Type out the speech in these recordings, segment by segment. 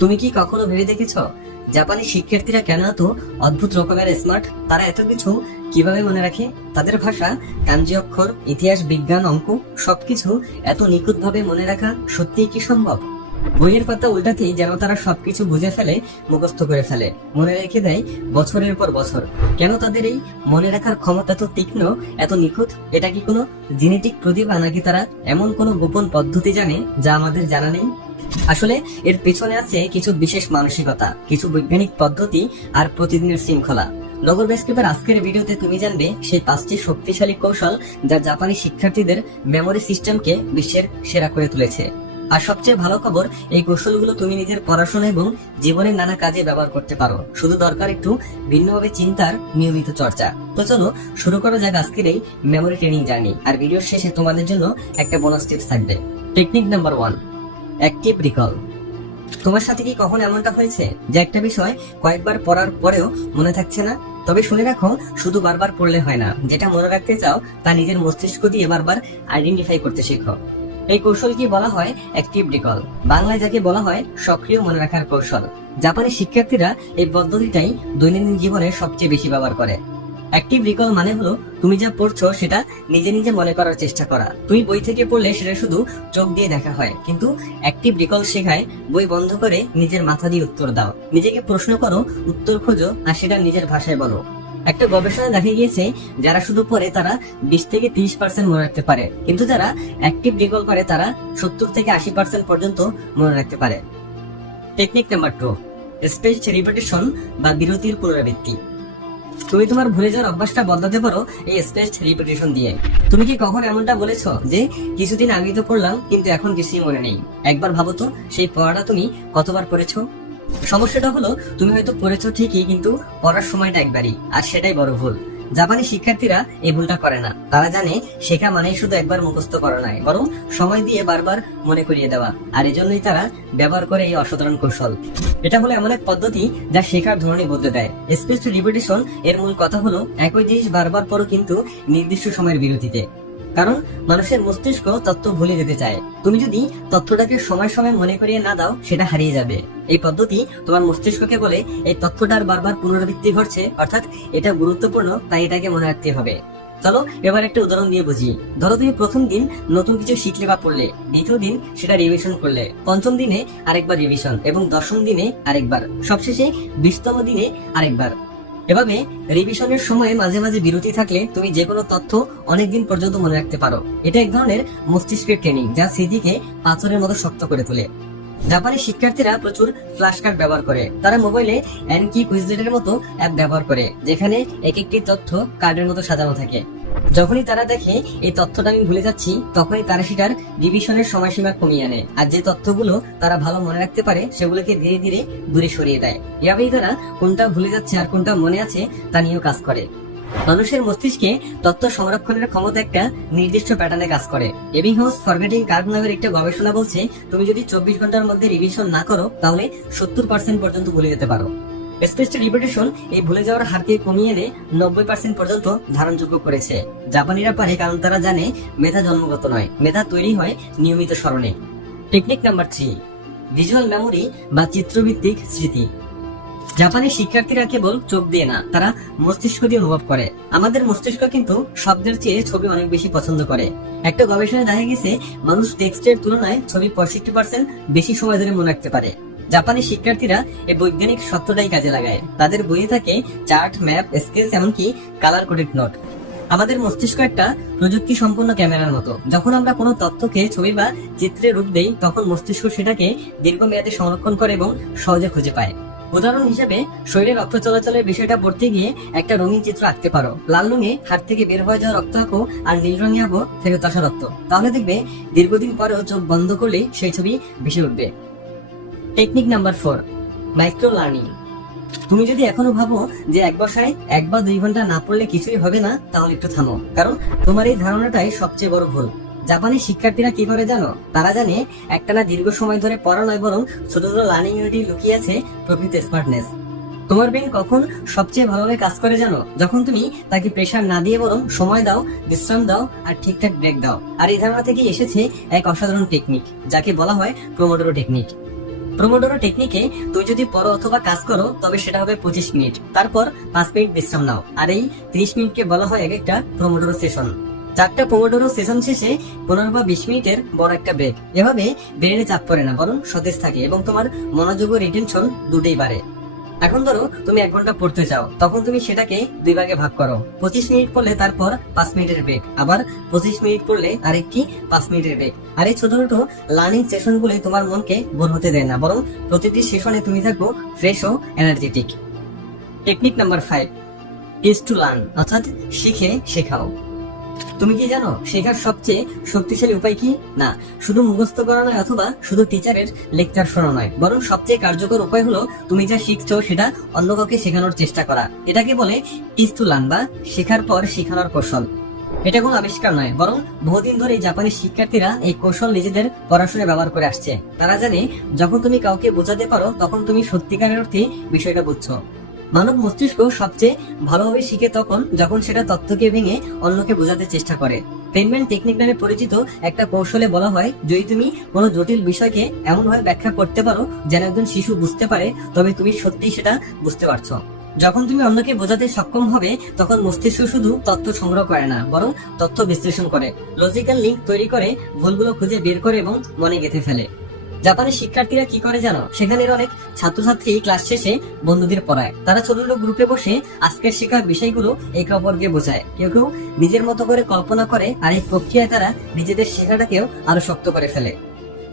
তুমি কি কখনো ভেবে দেখেছো জাপানি শিক্ষার্থীরা কেন এত অদ্ভুত রকমের স্মার্ট? তারা এত কিছু কিভাবে মনে রাখে? তাদের ভাষা, কাঞ্জি অক্ষর, ইতিহাস, বিজ্ঞান, অঙ্ক সবকিছু এত নিখুঁতভাবে মনে রাখা সত্যিই কি সম্ভব? বইয়ের পাতা উল্টাতেই যেন তারা সবকিছু বুঝে ফেলে, মুখস্থ করে ফেলে, মনে রেখে দেয় বছরের পর বছর। কেন তাদের এই মনে রাখার ক্ষমতা এত তীক্ষ্ণ, এত নিখুঁত? এটা কি কোনো জেনেটিক প্রতিভা, নাকি তারা এমন কোনো গোপন পদ্ধতি জানে যা আমাদের জানা নেই? আসলে এর পেছনে আছে কিছু বিশেষ মানসিকতা, কিছু বৈজ্ঞানিক পদ্ধতি আর প্রতিদিনের শৃঙ্খলা। নগর বেসকেপের আজকের ভিডিওতে তুমি জানবে সেই 5টি শক্তিশালী কৌশল যা জাপানি শিক্ষার্থীদের মেমোরি সিস্টেমকে বিশ্বের সেরা করে তুলেছে। আর সবচেয়ে ভালো খবর, এই কৌশলগুলো তুমি নিজের পড়াশোনা এবং জীবনের নানা কাজে ব্যবহার করতে পারো। শুধু দরকার একটু ভিন্নভাবে চিন্তার নিয়মিত চর্চা। তো চলো শুরু করা যাক আজকের এই মেমোরি ট্রেনিং জার্নি। আর ভিডিওর শেষে তোমাদের জন্য একটা বোনাস টিপস থাকবে। Technique number 1, active recall. তোমার সাথে কি কখন এমনটা হয়েছে যে একটা বিষয় কয়েকবার পড়ার পরেও মনে থাকছে না? তবে শুনে রাখো, শুধু বারবার পড়লে হয় না। যেটা মনে রাখতে চাও তা নিজের মস্তিষ্ক দিয়ে বারবার আইডেন্টিফাই করতে শেখো। এই কৌশলকে বলা হয় অ্যাক্টিভ রিকল, বাংলায় যাকে বলা হয় সক্রিয় মনে রাখার কৌশল। জাপানি শিক্ষার্থীরা এই পদ্ধতিটাই দৈনন্দিন জীবনে সবচেয়ে বেশি ব্যবহার করে। অ্যাক্টিভ রিকল মানে হলো তুমি যা পড়ছো সেটা নিজে নিজে মনে করার চেষ্টা করা। তুমি বই থেকে পড়লে সেটা শুধু চোখ দিয়ে দেখা হয়, কিন্তু অ্যাক্টিভ রিকল শেখায় বই বন্ধ করে নিজের মাথা দিয়ে উত্তর দাও, নিজেকে প্রশ্ন করো, উত্তর খোঁজো, আর সেটা নিজের ভাষায় বলো। একটা গবেষণায় দেখা গিয়েছে যারা শুধু পড়ে তারা 20 থেকে 30% মনে রাখতে পারে, কিন্তু যারা অ্যাক্টিভ রিকল করে তারা 70 থেকে 80% পর্যন্ত মনে রাখতে পারে। টেকনিক নাম্বার 2, স্পেসড রিপিটিশন বা বিরতির পুনরাবৃত্তি। তুমি তোমার ভুলে যাওয়ার অভ্যাসটা বদলাতে পারো এই স্পেসড রিপিটিশন দিয়ে। তুমি কি কখন এমনটা বলেছো যে কিছুদিন আগেই তো পড়লাম কিন্তু এখন কিছুই মনে নেই? একবার ভাবো তো সেই পড়াটা তুমি কতবার পড়েছো। সমস্যাটা হলো তুমি হয়তো পড়েছো ঠিকই, কিন্তু পড়ার সময়টা একবারই, আর সেটাই বড় ভুল। জাপানি শিক্ষার্থীরা এই ভুলটা করে না। তারা জানে শেখা মানেই শুধু একবার মুখস্থ করা নয়, বরং সময় দিয়ে বারবার মনে করিয়ে দেওয়া। আর এজন্যই তারা ব্যবহার করে এই অসাধারণ কৌশল। এটা হলো এমন এক পদ্ধতি যা শেখার ধরনই বদলে দেয়। স্পেসড রিপিটিশন এর মূল কথা হলো একই জিনিস বারবার পড়ো, কিন্তু নির্দিষ্ট সময়ের বিরতিতে। কারণ মানুষের মস্তিষ্ক তথ্য ভুলে যেতে চায়। তুমি যদি তথ্যটাকে সময় সময় মনে করিয়ে না দাও, সেটা হারিয়ে যাবে। এই পদ্ধতি তোমার মস্তিষ্ককে বলে এই তথ্যটার বারবার পুনরাবৃত্তি ঘটছে, অর্থাৎ এটা গুরুত্বপূর্ণ, তাই এটাকে মনে রাখতে হবে। চলো এবার একটা উদাহরণ দিয়ে বুঝি। ধরো তুমি প্রথম দিন নতুন কিছু শিখলে বা পড়লে, দ্বিতীয় দিন সেটা রিভিশন করলে, পঞ্চম দিনে আরেকবার রিভিশন, এবং দশম দিনে আরেকবার, সবশেষে 20তম দিনে আরেকবার। এভাবে রিভিশনের সময়ে মাঝে মাঝে বিরতি থাকলে তুমি যে কোনো তথ্য অনেকদিন পর্যন্ত মনে রাখতে পারো। এটা এক ধরনের মস্তিষ্কের ট্রেনিং যা স্মৃতিকে পাথরের মতো শক্ত করে তোলে। জাপানি শিক্ষার্থীরা প্রচুর ফ্ল্যাশ কার্ড ব্যবহার করে। তারা মোবাইলে অ্যানকি কুইজলেটের মতো অ্যাপ ব্যবহার করে, যেখানে এক একটি তথ্য কার্ডের মতো সাজানো থাকে। যখনই তারা দেখে এই তথ্যটা আমি ভুলে যাচ্ছি, তখনই তারা সেটার রিভিশনের সময়সীমা কমিয়ে আনে, আর যে তথ্যগুলো তারা ভালো মনে রাখতে পারে সেগুলোকে ধীরে ধীরে দূরে সরিয়ে দেয়। এভাবেই তারা কোনটা ভুলে যাচ্ছে আর কোনটা মনে আছে তা নিয়েও কাজ করে। মানুষের মস্তিষ্কে তথ্য সংরক্ষণের ক্ষমতা একটা নির্দিষ্ট প্যাটার্নে কাজ করে। এবিংহাউস ফরগেটিং কার্ভ নামের একটা গবেষণা বলছে তুমি যদি 24 ঘন্টার মধ্যে রিভিশন না করো, তাহলে 70% পর্যন্ত ভুলে যেতে পারো। স্পেসড রিপিটিশন এই ভুলে যাওয়ার হারকে কমিয়ে এনে 90% পর্যন্ত ধারণযোগ্য করেছে। জাপানিরা পারে কারণ তারা জানে মেধা জন্মগত নয়, মেধা তৈরি হয় নিয়মিত স্মরণে। টেকনিক নাম্বার 3, ভিজুয়াল মেমোরি বা চিত্রভিত্তিক স্মৃতি। জাপানি শিক্ষার্থীরা কেবল চোখ দিয়ে না, তারা মস্তিষ্ক দিয়ে অনুভব করে। আমাদের মস্তিষ্ক কিন্তু শব্দের চেয়ে ছবি অনেক বেশি পছন্দ করে। একটা গবেষণায় দেখা গেছে মানুষ টেক্সটের তুলনায় ছবি 65% বেশি সময় ধরে মনে রাখতে পারে। জাপানি শিক্ষার্থীরা এই বৈজ্ঞানিক সত্যটাই কাজে লাগায়। তাদের বইয়ে থাকে চার্ট, ম্যাপ, স্কেচ, এমনকি কালার কোডেড নোট। আমাদের মস্তিষ্ক একটা প্রযুক্তি সম্পন্ন ক্যামেরার মতো। যখন আমরা কোনো তথ্যকে ছবি বা চিত্রে রূপ দেই, তখন মস্তিষ্ক সেটাকে দীর্ঘমেয়াদে সংরক্ষণ করে এবং সহজে খুঁজে পায়। উদাহরণ হিসেবে শরীরে রক্ত চলাচলের বিষয়টা পড়তে গিয়ে একটা রঙিন চিত্র আঁকতে পারো। লাল রঙে হাত থেকে বের হয়ে যাওয়া রক্ত আঁকো, আর নীল রঙে আঁকো ফেরত আসা রক্ত। তাহলে দেখবে দীর্ঘদিন পরেও চোখ বন্ধ করলে সেই ছবি ভেসে উঠবে। Technique number 4, micro learning. তুমি যদি এখনো ভাবো যে এক বসায় 1 বা 2 ঘন্টা না পড়লে কিছুই হবে না, তাহলে একটু থামো, কারণ তোমার এই ধারণাটাই সবচেয়ে বড় ভুল। জাপানি শিক্ষার্থীরা কি করে জানো? তারা জানে একটানা দীর্ঘ সময় ধরে পড়া নয়, বরং ছোট ছোট লার্নিং ইউনিটে লুকিয়ে আছে প্রকৃত স্মার্টনেস। তোমার ব্রেন কখন সবচেয়ে ভালোভাবে কাজ করে জানো? যখন তুমি তাকে প্রেশার না দিয়ে বরং সময় দাও, বিশ্রাম দাও, আর ঠিকঠাক ব্রেক দাও। আর এই ধারণা থেকেই এসেছে এক অসাধারণ টেকনিক যাকে বলা হয় পোমোডোরো টেকনিক। প্রোমোডোরো টেকনিকে তুই যদি পড়ো অথবা কাজ করো তবে সেটা হবে 25 মিনিট, তারপর 5 মিনিট বিশ্রাম নাও। আর এই 30 মিনিটকে বলা হয় এক একটা প্রোমোডোরো সেশন। 4টা প্রোমোডোরো সেশন শেষে 15 বা 20 মিনিটের বড় একটা ব্রেক। এভাবে ব্রেনে চাপ পড়ে না, বরং সতেজ থাকে এবং তোমার মনোযোগ ও রিটেনশন দুটোই বাড়ে। এখন ধরো তুমি 1 ঘন্টা পড়তে চাও, তখন তুমি সেটাকে 2 ভাগে ভাগ করো। 25 মিনিট পড়লে তারপর 5 মিনিটের ব্রেক, আবার 25 মিনিট পড়লে আরেকটি 5 মিনিটের ব্রেক। আর এই ছোট ছোট লার্নিং সেশন গুলো তোমার মনকে বোর হতে দেয় না, বরং প্রতিটি সেশনে তুমি থাকবো ফ্রেশ ও energetic. Technique number 5, teach to learn, অর্থাৎ শিখে শেখাও। তুমি কি জানো শেখার সবচেয়ে শক্তিশালী উপায় কি? না শুধু মুখস্থ করা নয় অথবা শুধু টিচারের লেকচার শোনা নয়, বরং সবচেয়ে কার্যকর উপায় হলো তুমি যা শিখছো সেটা অন্য কাউকে শেখানোর চেষ্টা করা। এটাকে বলে টিচ টু লার্ন বা শেখার পর শেখানোর কৌশল। এটা কোনো আবিষ্কার নয়, বরং বহুদিন ধরে জাপানি শিক্ষার্থীরা এই কৌশল নিজেদের পড়াশোনায় ব্যবহার করে আসছে। তারা জানে যখন তুমি কাউকে বোঝাতে পারো তখন তুমি সত্যিকারের অর্থে বিষয়টা বুঝছো। মানব মস্তিষ্ক সবচেয়ে ভালোভাবে শিখে তখন যখন সেটা তথ্যকে ভেঙে অন্যকে বোঝাতে চেষ্টা করে। ফেনম্যান টেকনিক নামে পরিচিত একটা কৌশলে বলা হয়, যদি তুমি কোনো জটিল বিষয়কে এমনভাবে ব্যাখ্যা করতে পারো যেন একজন শিশু বুঝতে পারে, তবে তুমি সত্যিই সেটা বুঝতে পারছো। যখন তুমি অন্যকে বোঝাতে সক্ষম হবে তখন মস্তিষ্ক শুধু তথ্য সংগ্রহ করে না, বরং তথ্য বিশ্লেষণ করে, লজিক্যাল লিঙ্ক তৈরি করে, ভুলগুলো খুঁজে বের করে এবং মনে গেঁথে ফেলে। জাপানি শিক্ষার্থীরা কি করে জানো? সেখানের অনেক ছাত্রছাত্রী ক্লাস শেষে বন্ধুদের পড়ায়। তারা ছোট ছোট গ্রুপে বসে আজকের শেখার বিষয়গুলো একে অপরকে বোঝায়। কেউ কেউ নিজের মতো করে কল্পনা করে, আর এই প্রক্রিয়ায় তারা নিজেদের শেখাটাকেও আরো শক্ত করে ফেলে।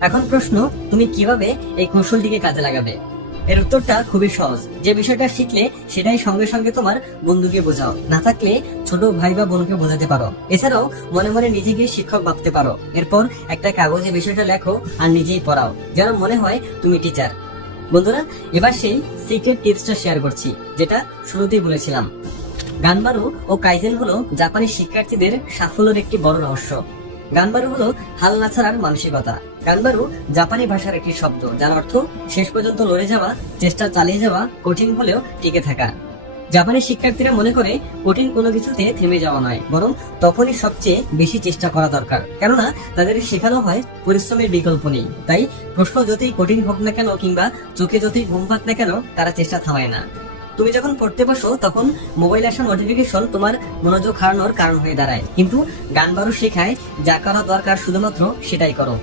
এখন প্রশ্ন, তুমি কিভাবে এই কৌশলটিকে কাজে লাগাবে? এর উত্তরটা খুবই সহজ। যে বিষয়টা শিখলে সেটাই সঙ্গে সঙ্গে তোমার বন্ধুকে বোঝাও, না থাকলে ছোট ভাই বা বোনকে বোঝাতে পারো। এছাড়াও মনে মনে নিজেকে শিক্ষক ভাবতে পারো। এরপর একটা কাগজে বিষয়টা লেখো আর নিজেই পড়াও, যেন মনে হয় তুমি টিচার। বন্ধুরা, এবার সেই সিক্রেট টিপসটা শেয়ার করছি, যেটা শুরুতেই বলেছিলাম। গানবারু ও কাইজেন হলো জাপানি শিক্ষার্থীদের সাফল্যের একটি বড় রহস্য। গানবারু হলো হাল না ছাড়ার মানসিকতা। গানবারু জাপানি ভাষার একটি শব্দ, যার অর্থ শেষ পর্যন্ত লড়ে যাওয়া, চেষ্টা চালিয়ে যাওয়া, কঠিন হলেও টিকে থাকা। জাপানি শিক্ষার্থীরা মনে করে কঠিন কোনো কিছুতে থেমে যাওয়া নয়, বরং তখনই সবচেয়ে বেশি চেষ্টা করা দরকার। কেননা তাদের শেখানো হয় পরিশ্রমের বিকল্প নেই। তাই প্রশ্ন যতই কঠিন হোক না কেন কিংবা চোখে যতই ঘুম পাক না কেন, তারা চেষ্টা থামায় না। তুমি যখন পড়তে বসো তখন মোবাইল আসা নোটিফিকেশন তোমার মনোযোগ হারানোর কারণ হয়ে দাঁড়ায়, কিন্তু গানবারু শেখায় যা করা দরকার শুধুমাত্র সেটাই করো।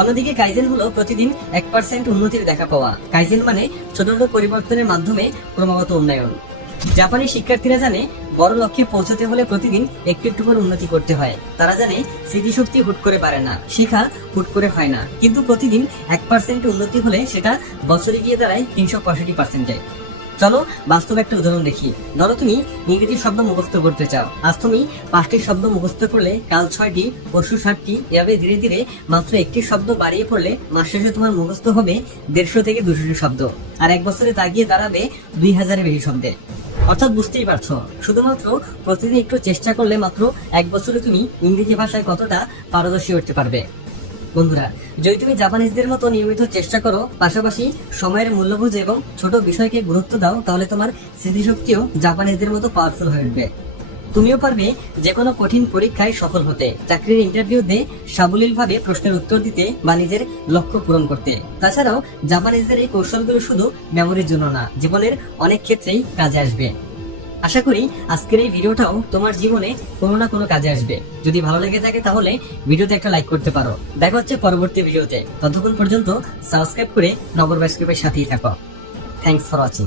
অন্যদিকে কাইজেন হলো প্রতিদিন 1% উন্নতির দেখা পাওয়া। কাইজেন মানে ছোট ছোট পরিবর্তনের মাধ্যমে ক্রমাগত উন্নয়ন। জাপানি শিক্ষার্থীরা জানে বড় লক্ষ্যে পৌঁছাতে হলে প্রতিদিন একটু একটু করে উন্নতি করতে হয়। তারা জানে স্মৃতিশক্তি হুট করে পারে না, শেখা হুট করে হয় না, কিন্তু প্রতিদিন 1% উন্নতি হলে সেটা বছরে গিয়ে দাঁড়ায় 365%। চলো বাস্তব একটা উদাহরণ দেখি। ধরো তুমি ইংরেজি শব্দ মুখস্থ করতে চাও। আজ তুমি 5টি শব্দ মুখস্থ করলে, কাল 6টি, পরশু 7টি, এভাবে ধীরে ধীরে মাত্র একটি শব্দ বাড়িয়ে পড়লে মাস শেষে তোমার মুখস্থ হবে 150 থেকে 200 শব্দ, আর 1 বছরে তা গিয়ে দাঁড়াবে 2000-এর বেশি শব্দে। অর্থাৎ বুঝতেই পারছো, শুধুমাত্র প্রতিদিন একটু চেষ্টা করলে মাত্র 1 বছরে তুমি ইংরেজি ভাষায় কতটা পারদর্শী হতে পারবে। বন্ধুরা, যদি তুমি জাপানিজদের মতো নিয়মিত চেষ্টা করো, পাশাপাশি সময়ের মূল্য বুঝে এবং ছোট বিষয়কে গুরুত্ব দাও, তাহলে তোমার স্মৃতিশক্তিও জাপানিজদের মতো পাওয়ারফুল হয়ে উঠবে। তুমিও পারবে যে কোনো কঠিন পরীক্ষায় সফল হতে, চাকরির ইন্টারভিউতে সাবলীলভাবে প্রশ্নের উত্তর দিতে বা নিজের লক্ষ্য পূরণ করতে। তাছাড়াও জাপানিজদের এই কৌশলগুলো শুধু মেমোরির জন্য না, জীবনের অনেক ক্ষেত্রেই কাজে আসবে। আশা করি আজকের এই ভিডিওটাও তোমার জীবনে কোনো না কোনো কাজে আসবে। যদি ভালো লেগে থাকে তাহলে ভিডিওতে একটা লাইক করতে পারো। দেখা হচ্ছে পরবর্তী ভিডিওতে। ততক্ষণ পর্যন্ত সাবস্ক্রাইব করে নগর বাইস্কোপের সাথেই থাকো। Thanks for watching.